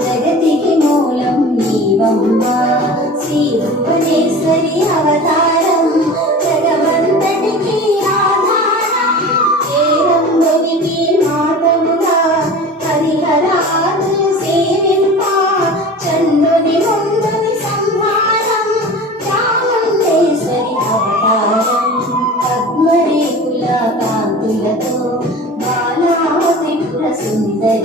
జగతికి మూలం నీవమ్మ శ్రీ భువనేశ్వరి అవతారం జగమంతటికి ఆధారం ఏ రంగునికి మాతముగా హరిహరాలు సేవింప చంద్రుని ముందుని సంహారం చాముండేశ్వరి అవతారం పద్మరేకుల కాంతులతో బాలా త్రిపుర సుందరి